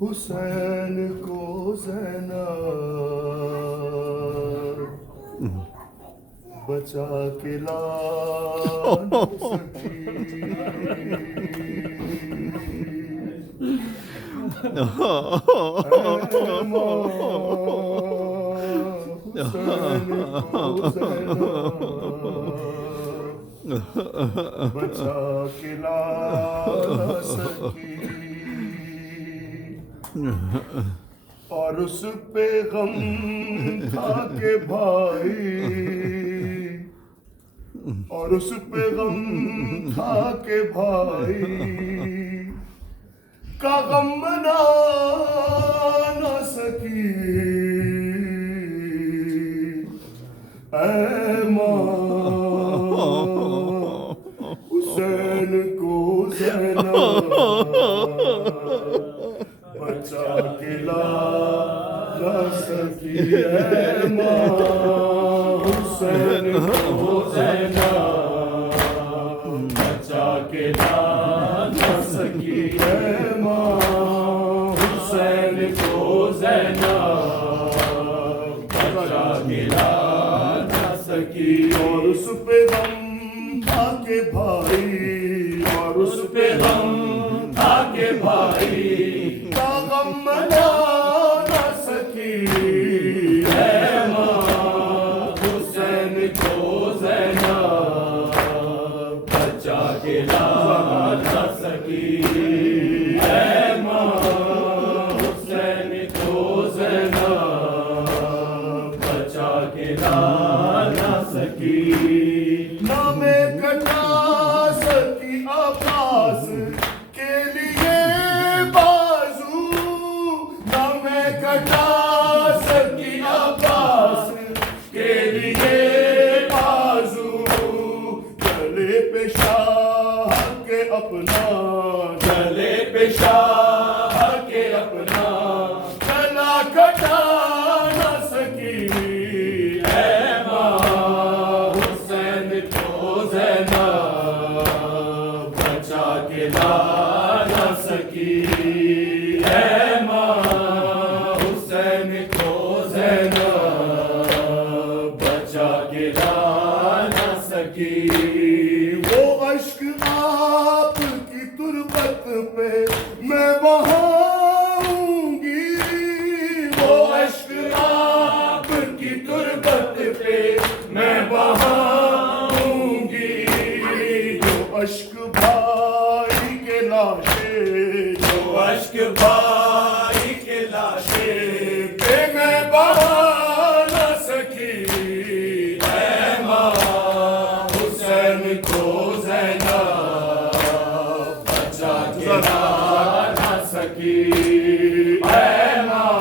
حسین کو زینب بچا کے لا نہ سکی، اے ماں حسین کو زینب بچا کے لا نہ سکی، اور اس پہ غم تھا کہ بھائی، اور اس پہ غم تھا کہ بھائی کا غم منا نہ سکی، اے ماں حسین کو زینب بچا کے لا نہ سکی، اے ماں حسین کو زینب بچا کے لا نہ سکی، اے ماں حسین کو زینب بچا کے لا نہ سکی، اور اس پہ غم تھا کہ بھائی، اور اس پہ غم تھا کہ بھائی کا غم منا نہ سکی، اے ماں حسین کو زینب بچا کے لا نہ سکی، اے ماں حسین کو زینب بچا کے لا نہ سکی، نہ میں کٹا سکی عباس کے لیے بازو، نہ میں کٹا سکی عباس کے لیے بازو، گلے پہ شاہ کے اپنا، گلے پہ شاہ کے اپنا گلا کٹا نہ سکی، اے ماں حسین کو زینب بچا کے لا نہ سکی، اے ماں حسین کو زینب بچا کے لا نہ سکی، وہ اشک آپ کی تربت پہ میں بہاؤں گی، وہ اشک آپ کی تربت پہ میں بہاؤں گی، جو اشک بھائی کے لاشے، جو اشک بھائی کے لاشے پہ میں بہا نہ سکی، اے ماں حسین کو زینب بچا کے لا نہ سکی، اے ماں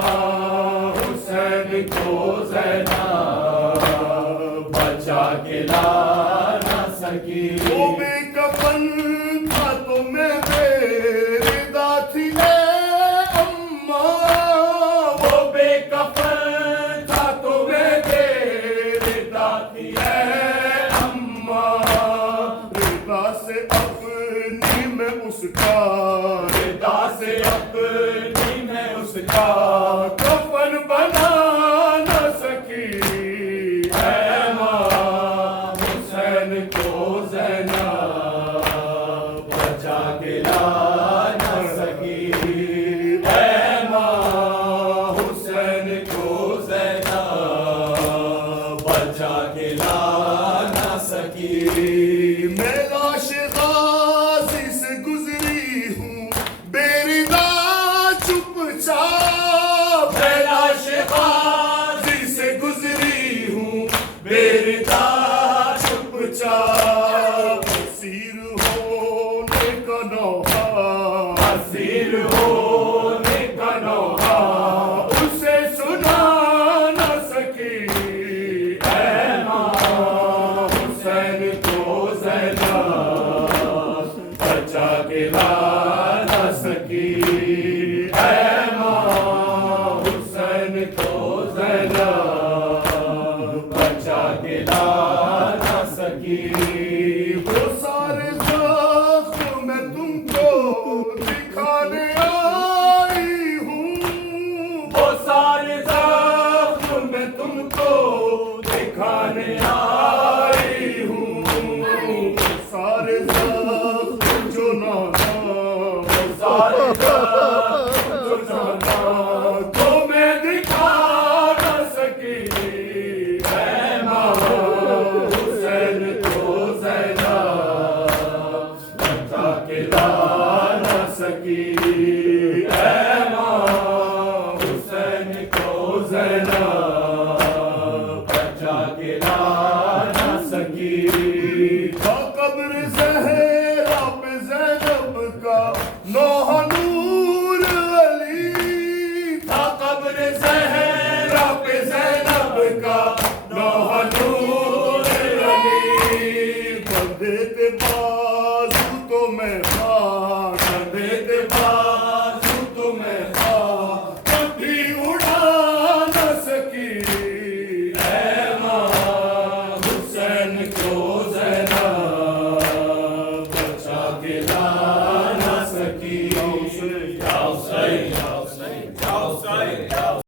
حسین کو زینب بچا کے لا نہ سکی، وہ بے کفن تھا تو میں بے ردا تھی اے اماں، وہ بے کفن تھا تو میں بے ردا تھی اے اماں، ردا سے اپنی میں اس کا، ردا سے اپنی میں اس کا کفن بنا نہ سکی، اے ماں حسین کو زینب بچا کے لا نہ سکی، اے ماں حسین کو زینب بچا کے لا نہ سکی، میں لاش غازی سے گزری ہوں بے ردا چپ چاپ، میں لاش غازی سے گزری ہوں بے ردا چپ چاپ، اسیر ہونے کا نوحہ، اسیر ہونے کا نوحہ اسے سنا نہ سکی، اے ماں حسین کو زینب بچا کے لا نہ سکی، اے ماں حسین کو زینب بچا کے لا نہ سکی، وہ سارے زخم میں تم کو دکھانے آئی ہوں، کے لا نہ سکی